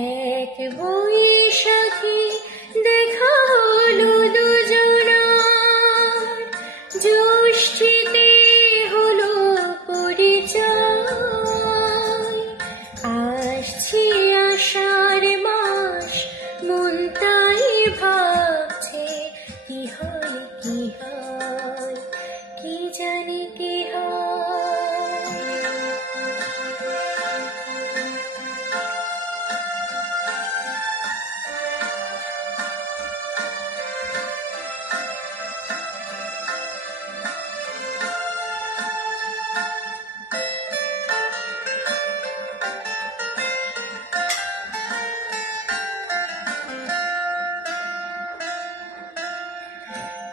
এক বৈশাখী দেখা হলো দুজনার, জ্যৈষ্ঠীতে হলো পরিচয়। আসছে আষাঢ় মাস, মন তাই ভাবছে কি হয় কি হয়, কি জানি কি হয়।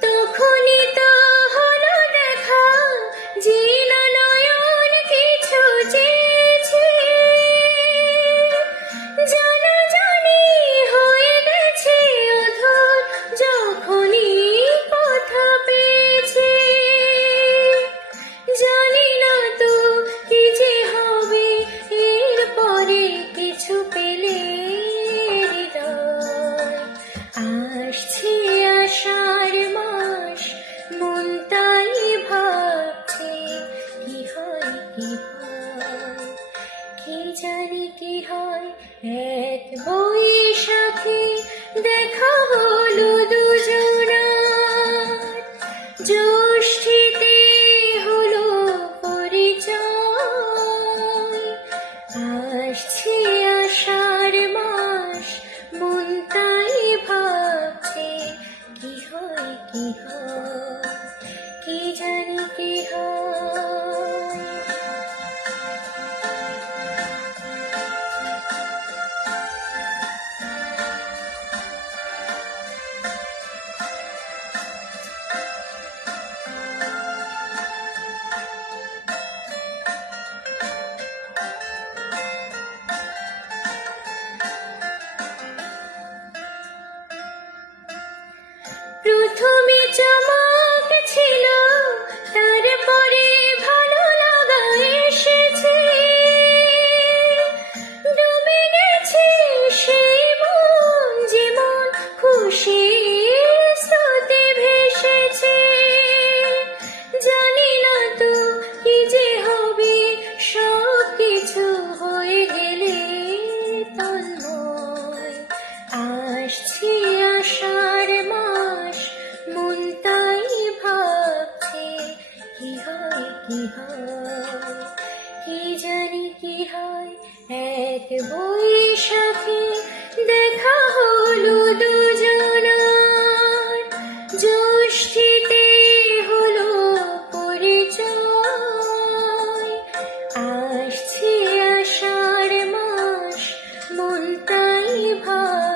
তখনই তো হলো দেখা, জিল নয়ন কিছু চেয়েছে, জানাজানি হয়ে গেছে অধর যখনই কথা পেয়েছে। জানি না তো কি যে হবে এরপরে, কিছু পেলে হৃদয়। আসছে আষাঢ় মাস, মন তাই ভাবছে কি হয় কি হয়, কি জানি কি হয়। এক বৈশাখী দেখা হলো দুজনার, জ্যৈষ্ঠীতে হলো পরিচয়। আসছে আষাঢ় মাস, মন তাই ভাবছে কি হয় কি হয়, কি জানি কি হয়। প্রথমে চমক ছিল, তারপরে ভালো লাগা এসেছে, ডুবে গেছে সেই মন যেমন খুশির স্রোতে ভেসেছে। জানি না তো কি যে হবে, সব কিছু হয়ে গেলে তন্ময়। আসছে আষাঢ় মাস, মন তাই ভাবছে কি হয় কি হয়, কি জানি কি হয়। এক বৈশাখী দেখা হলো দুজনার, জ্যৈষ্ঠীতে হলো পরিচয়। আসছে আষাঢ় মাস, মন তাই ভাবছে